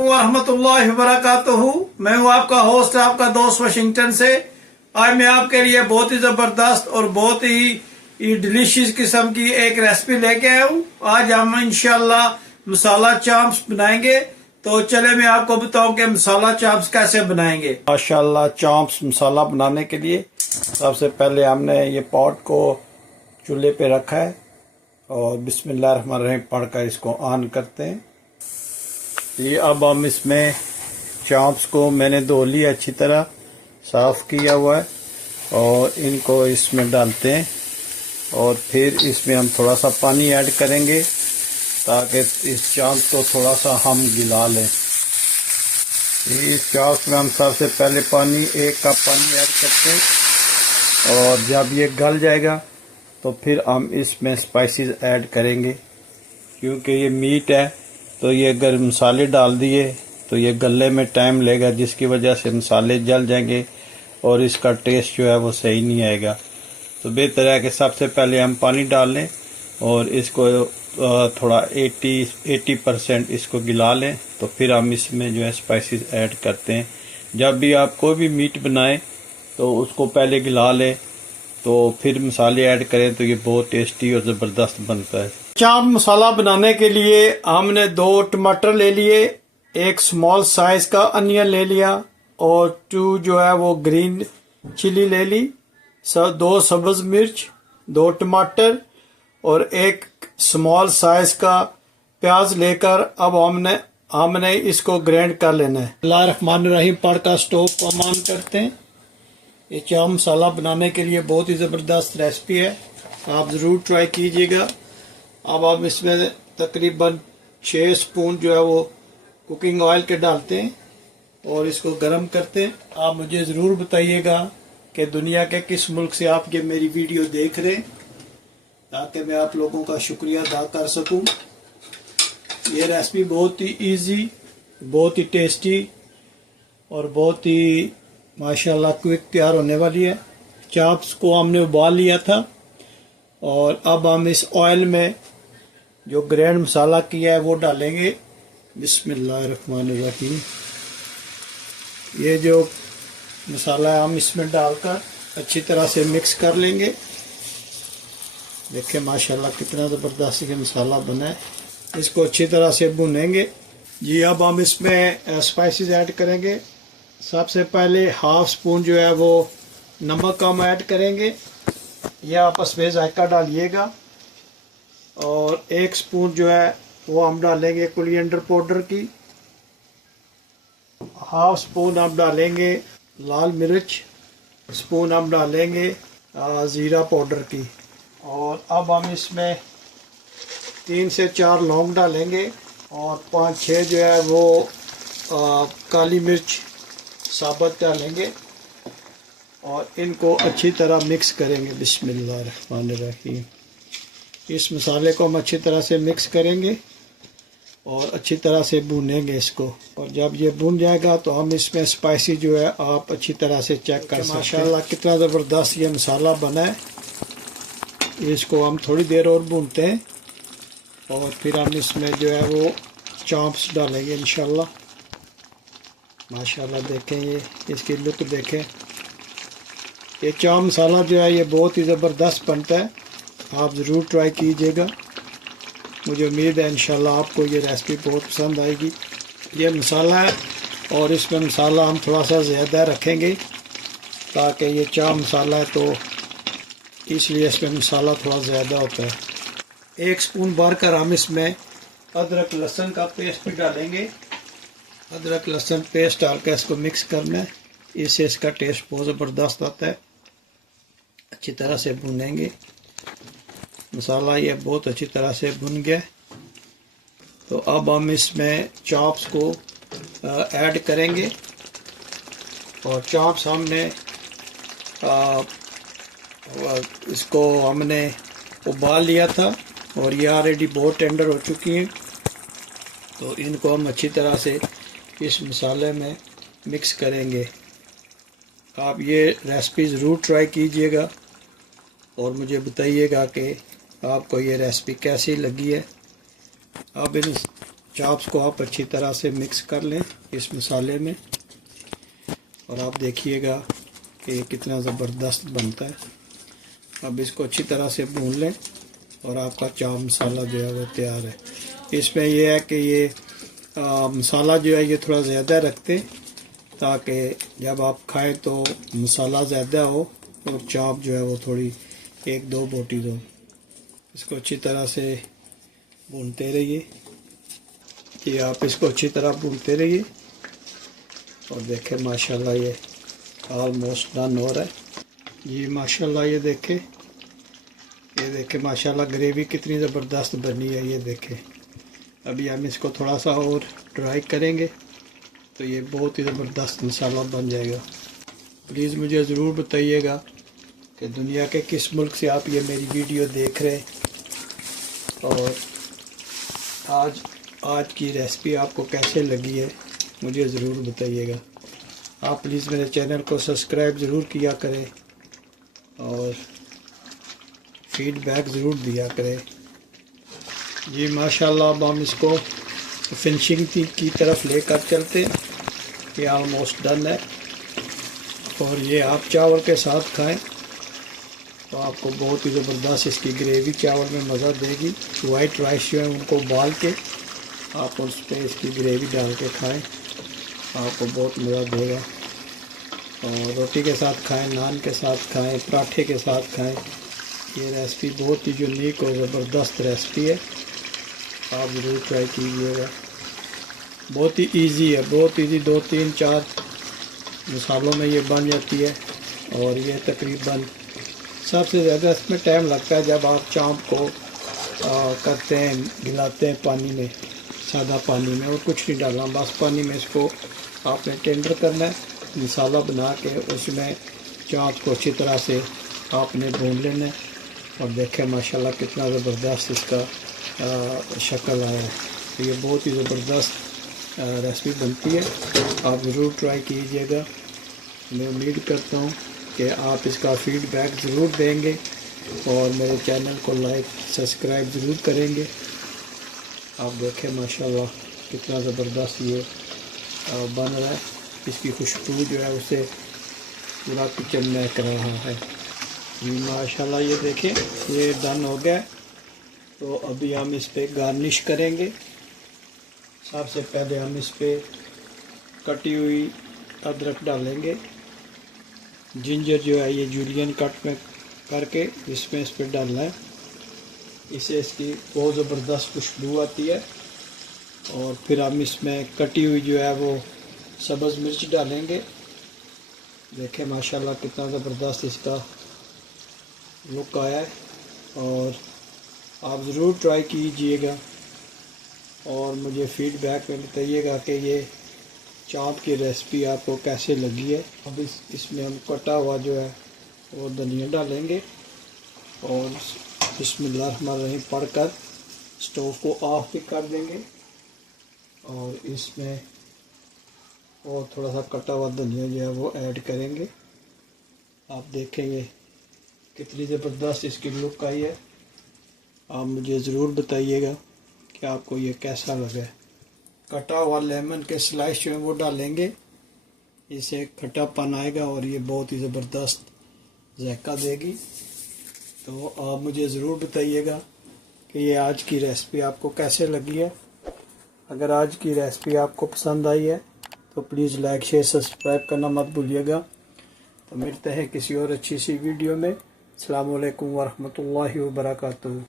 रहमतुल्लाहि व बरकातुहू। मैं हूँ आपका होस्ट, आपका दोस्त वाशिंगटन से। आज मैं आपके लिए बहुत ही ज़बरदस्त और बहुत ही डिलीशियस किस्म की एक रेसिपी लेके आया हूँ। आज हम इंशाल्लाह मसाला चाम्प्स बनाएंगे। तो चले मैं आपको बताऊं कि मसाला चाम्प्स कैसे बनाएंगे। माशाल्लाह चाम्प्स मसाला बनाने के लिए सबसे पहले हमने ये पॉट को चूल्हे पे रखा है और बिस्मिल्लाहिर्रहमानिर्रहीम पढ़कर इसको ऑन करते हैं। ये अब हम इसमें चाम्प्स को मैंने धो लिया, अच्छी तरह साफ़ किया हुआ है और इनको इसमें डालते हैं और फिर इसमें हम थोड़ा सा पानी ऐड करेंगे ताकि इस चाम्प्स को थोड़ा सा हम गिला लें। इस चाम्प्स में हम सबसे पहले पानी 1 कप पानी ऐड करते हैं और जब ये गल जाएगा तो फिर हम इसमें स्पाइसेस ऐड करेंगे। क्योंकि ये मीट है तो ये अगर मसाले डाल दिए तो ये गलने में टाइम लेगा, जिसकी वजह से मसाले जल जाएंगे और इसका टेस्ट जो है वो सही नहीं आएगा। तो बेहतर है कि सबसे पहले हम पानी डाल लें और इसको थोड़ा 80% इसको गिला लें। तो फिर हम इसमें जो है स्पाइसेस ऐड करते हैं। जब भी आप कोई भी मीट बनाएं तो उसको पहले गिला लें तो फिर मसाले ऐड करें तो ये बहुत टेस्टी और ज़बरदस्त बनता है। चाम्प मसाला बनाने के लिए हमने 2 टमाटर ले लिए, 1 स्मॉल साइज का अनियन ले लिया और 2 जो है वो ग्रीन चिली ले ली, 2 सब्ज मिर्च, 2 टमाटर और 1 स्मॉल साइज का प्याज लेकर अब हमने इसको ग्राइंड कर लेना है। बिस्मिल्लाहिर्रहमानिर्रहीम पढ़कर स्टोव को ऑन करते हैं। ये चाम्प मसाला बनाने के लिए बहुत ही ज़बरदस्त रेसिपी है, आप ज़रूर ट्राई कीजिएगा। अब हम इसमें तकरीबन 6 स्पून जो है वो कुकिंग ऑयल के डालते हैं और इसको गर्म करते हैं। आप मुझे ज़रूर बताइएगा कि दुनिया के किस मुल्क से आप ये मेरी वीडियो देख रहे हैं ताकि मैं आप लोगों का शुक्रिया अदा कर सकूं। ये रेसिपी बहुत ही इजी, बहुत ही टेस्टी और बहुत ही माशाल्लाह क्विक तैयार होने वाली है। चाप्स को हमने उबाल लिया था और अब हम इस ऑयल में जो ग्राइंड मसाला किया है वो डालेंगे। बिस्मिल्लाहिर्रहमानिर्रहीम। ये जो मसाला है हम इसमें डालकर अच्छी तरह से मिक्स कर लेंगे। देखिए माशाल्लाह कितना ज़बरदस्त ये मसाला बना है। इसको अच्छी तरह से भुनेंगे जी। अब हम इसमें स्पाइसेस ऐड करेंगे। सबसे पहले ½ स्पून जो है वो नमक हम ऐड करेंगे, यह आपस में जायका डालिएगा और 1 स्पून जो है वो हम डालेंगे कोरिएंडर पाउडर की, ½ स्पून हम डालेंगे लाल मिर्च, स्पून हम डालेंगे ज़ीरा पाउडर की और अब हम इसमें 3 से 4 लौंग डालेंगे और 5-6 जो है वो काली मिर्च साबुत डालेंगे और इनको अच्छी तरह मिक्स करेंगे। बिस्मिल्लाहिर्रहमानिर्रहीम। इस मसाले को हम अच्छी तरह से मिक्स करेंगे और अच्छी तरह से भूनेंगे इसको। और जब ये भून जाएगा तो हम इसमें स्पाइसी जो है आप अच्छी तरह से चेक कर सकते हैं। माशाल्लाह कितना ज़बरदस्त ये मसाला बना है। इसको हम थोड़ी देर और भूनते हैं और फिर हम इसमें जो है वो चाम्प्स डालेंगे इंशाल्लाह। माशाल्लाह देखें ये इसकी लुक देखें। ये चाम्प मसाला जो है ये बहुत ही ज़बरदस्त बनता है, आप ज़रूर ट्राई कीजिएगा। मुझे उम्मीद है इंशाल्लाह आपको ये रेसिपी बहुत पसंद आएगी। ये मसाला है और इसमें मसाला हम थोड़ा सा ज़्यादा रखेंगे ताकि ये चाम्प मसाला है तो इसलिए इसमें मसाला थोड़ा ज़्यादा होता है। 1 स्पून भरकर हम इसमें अदरक लहसुन का पेस्ट भी डालेंगे। अदरक लहसुन पेस्ट डालकर इसको मिक्स करना है, इससे इसका टेस्ट बहुत ज़बरदस्त आता है। अच्छी तरह से भुनेंगे मसाला, ये बहुत अच्छी तरह से भुन गया। तो अब हम इसमें चाप्स को ऐड करेंगे और चाप्स हमने इसको हमने उबाल लिया था और ये ऑलरेडी बहुत टेंडर हो चुकी हैं। तो इनको हम अच्छी तरह से इस मसाले में मिक्स करेंगे। आप ये रेसिपी ज़रूर ट्राई कीजिएगा और मुझे बताइएगा कि आपको ये रेसिपी कैसी लगी है। अब इन चाप्स को आप अच्छी तरह से मिक्स कर लें इस मसाले में, और आप देखिएगा कि ये कितना ज़बरदस्त बनता है। अब इसको अच्छी तरह से भून लें और आपका चाप मसाला जो है वो तैयार है। इसमें यह है कि ये मसाला जो है ये थोड़ा ज़्यादा रखते, ताकि जब आप खाएं तो मसाला ज़्यादा हो और चाप जो है वो थोड़ी 1-2 बोटी दो। इसको अच्छी तरह से भूनते रहिए, कि आप इसको अच्छी तरह भूनते रहिए। और देखें माशाल्लाह ये ऑलमोस्ट डन हो रहा है जी। माशाल्लाह ये देखें माशाल्लाह ग्रेवी कितनी ज़बरदस्त बनी है। ये देखें, अभी हम इसको थोड़ा सा और ड्राई करेंगे तो ये बहुत ही ज़बरदस्त मसाला बन जाएगा। प्लीज़ मुझे ज़रूर बताइएगा कि दुनिया के किस मुल्क से आप ये मेरी वीडियो देख रहे हैं, और आज की रेसिपी आपको कैसे लगी है मुझे ज़रूर बताइएगा। आप प्लीज़ मेरे चैनल को सब्सक्राइब ज़रूर किया करें और फीडबैक ज़रूर दिया करें जी। माशाल्लाह अब हम इसको फिनिशिंग की तरफ लेकर चलते हैं। ये ऑलमोस्ट डन है, और ये आप चावल के साथ खाएं तो आपको बहुत ही ज़बरदस्त इसकी ग्रेवी चावल में मज़ा देगी। वाइट राइस जो है उनको उबाल के आप उस पर इसकी ग्रेवी डाल के खाएं, आपको बहुत मज़ा देगा। और रोटी के साथ खाएं, नान के साथ खाएं, पराठे के साथ खाएं। ये रेसिपी बहुत ही यूनिक और ज़बरदस्त रेसिपी है, आप ज़रूर ट्राई कीजिएगा। बहुत ही इजी है, बहुत इजी, 2-3-4 मसालों में ये बन जाती है। और ये तकरीबन सबसे ज़्यादा इसमें टाइम लगता है जब आप चाप को करते हैं, गिलाते हैं पानी में, सादा पानी में, और कुछ नहीं डालना, बस पानी में इसको आपने टेंडर करना है, मसाला बना के उसमें चाप को अच्छी तरह से आपने भून लेना है। और देखें माशाल्लाह कितना ज़बरदस्त इसका शक्ल आया है। तो ये बहुत ही ज़बरदस्त रेसिपी बनती है, आप ज़रूर ट्राई कीजिएगा। मैं उम्मीद करता हूँ कि आप इसका फीडबैक ज़रूर देंगे और मेरे चैनल को लाइक सब्सक्राइब ज़रूर करेंगे। आप देखें माशाल्लाह कितना ज़बरदस्त ये बन रहा है। इसकी खुशबू जो है उसे पूरा किचन महक रहा है जी। माशाल्लाह ये देखें ये डन हो गया। तो अभी हम इस पर गार्निश करेंगे। सबसे पहले हम इस पर कटी हुई अदरक डालेंगे। जिंजर जो है ये जूलियन कट में करके इसमें इस पर डालना है, इससे इसकी बहुत ज़बरदस्त खुशबू आती है। और फिर हम इसमें कटी हुई जो है वो सब्ज़ मिर्च डालेंगे। देखें माशाल्लाह कितना ज़बरदस्त इसका लुक आया है, और आप ज़रूर ट्राई कीजिएगा और मुझे फीडबैक में बताइएगा कि ये चाप की रेसिपी आपको कैसे लगी है। अब इसमें हम कटा हुआ जो है वो धनिया डालेंगे, और बिस्मिल्लाहिर्रहमानिर्रहीम पढ़कर स्टोव को ऑफ भी कर देंगे। और इसमें और थोड़ा सा कटा हुआ धनिया जो है वो ऐड करेंगे। आप देखेंगे कितनी ज़बरदस्त इसकी लुक आई है। आप मुझे ज़रूर बताइएगा कि आपको ये कैसा लगा है। कटा हुआ लेमन के स्लाइस जो है वो डालेंगे, इसे खट्टापन आएगा और ये बहुत ही ज़बरदस्त जायका देगी। तो आप मुझे ज़रूर बताइएगा कि ये आज की रेसिपी आपको कैसे लगी है। अगर आज की रेसिपी आपको पसंद आई है तो प्लीज़ लाइक शेयर सब्सक्राइब करना मत भूलिएगा। तो मिलते हैं किसी और अच्छी सी वीडियो में। अस्सलामु अलैकुम वरहमतुल्लाहि वबरकातुहू।